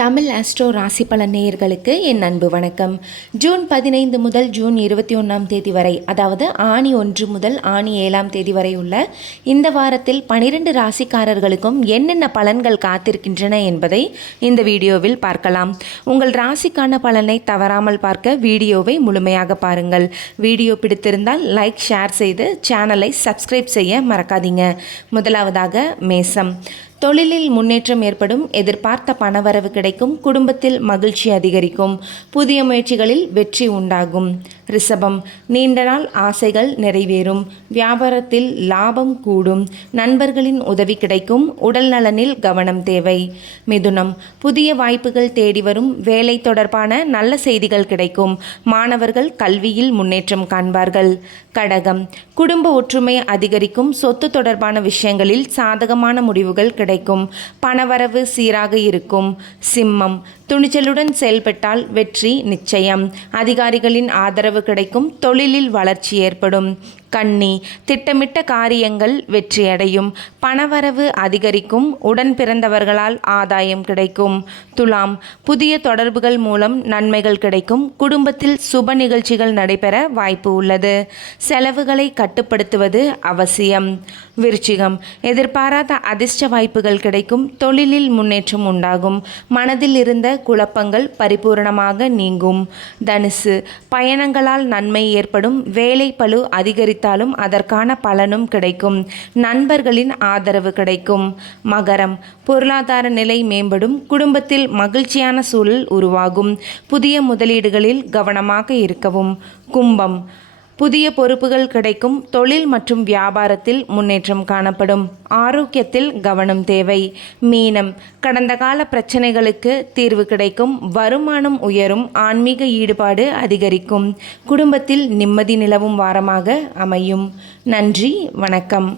Tamil astro ராசி பலன் நேயர்களுக்கு என் அன்பு வணக்கம். ஜூன் 15 முதல் ஜூன் 21 தேதி வரை, அதாவது ஆணி 1 முதல் ஆணி 7 தேதி வரை உள்ள இந்த வாரத்தில் 12 ராசிக்காரர்களுக்கும் என்னென்ன பலன்கள் காத்திருக்கின்றன என்பதை இந்த வீடியோவில் பார்க்கலாம். உங்கள் ராசிக்கான பலனை தவறாமல் பார்க்க வீடியோவை முழுமையாக பாருங்கள். வீடியோ பிடித்திருந்தால் லைக், ஷேர் செய்து சேனலை சப்ஸ்கிரைப் செய்ய மறக்காதீங்க. முதலாவதாக மேசம். தொழிலில் முன்னேற்றம் ஏற்படும், எதிர்பார்த்த பணவரவு கிடைக்கும், குடும்பத்தில் மகிழ்ச்சி அதிகரிக்கும், புதிய முயற்சிகளில் வெற்றி உண்டாகும். ரிஷபம். நீண்ட நாள் ஆசைகள் நிறைவேறும், வியாபாரத்தில் லாபம் கூடும், நண்பர்களின் உதவி கிடைக்கும், உடல் நலனில் கவனம் தேவை. மிதுனம். புதிய வாய்ப்புகள் தேடி வரும், வேலை தொடர்பான நல்ல செய்திகள் கிடைக்கும், மாணவர்கள் கல்வியில் முன்னேற்றம் காண்பார்கள். கடகம். குடும்ப ஒற்றுமை அதிகரிக்கும், சொத்து தொடர்பான விஷயங்களில் சாதகமான முடிவுகள் கிடைக்கும், பணவரவு சீராக இருக்கும். சிம்மம். துணிச்சலுடன் செயல்பட்டால் வெற்றி நிச்சயம், அதிகாரிகளின் ஆதரவு கிடைக்கும், தொழிலில் வளர்ச்சி ஏற்படும். கன்னி. திட்டமிட்ட காரியங்கள் வெற்றியடையும், பணவரவு அதிகரிக்கும், உடன் பிறந்தவர்களால் ஆதாயம் கிடைக்கும். துலாம். புதிய தொடர்புகள் மூலம் நன்மைகள் கிடைக்கும், குடும்பத்தில் சுப நிகழ்ச்சிகள் நடைபெற வாய்ப்பு உள்ளது, செலவுகளை கட்டுப்படுத்துவது அவசியம். விருச்சிகம். எதிர்பாராத அதிர்ஷ்ட வாய்ப்புகள் கிடைக்கும், தொழிலில் முன்னேற்றம் உண்டாகும், மனதில் இருந்த குழப்பங்கள் பரிபூரணமாக நீங்கும். தனுசு. பயணங்களால் நன்மை ஏற்படும், வேலை பளு அதிகரித்தாலும் அதற்கான பலனும் கிடைக்கும், நண்பர்களின் ஆதரவு கிடைக்கும். மகரம். பொருளாதார நிலை மேம்படும், குடும்பத்தில் மகிழ்ச்சியான சூழல் உருவாகும், புதிய முதலீடுகளில் கவனமாக இருக்கவும். கும்பம். புதிய பொறுப்புகள் கிடைக்கும், தொழில் மற்றும் வியாபாரத்தில் முன்னேற்றம் காணப்படும், ஆரோக்கியத்தில் கவனம் தேவை. மீனம். கடந்த கால பிரச்சனைகளுக்கு தீர்வு கிடைக்கும், வருமானம் உயரும், ஆன்மீக ஈடுபாடு அதிகரிக்கும், குடும்பத்தில் நிம்மதி நிலவும் வாரமாக அமையும். நன்றி, வணக்கம்.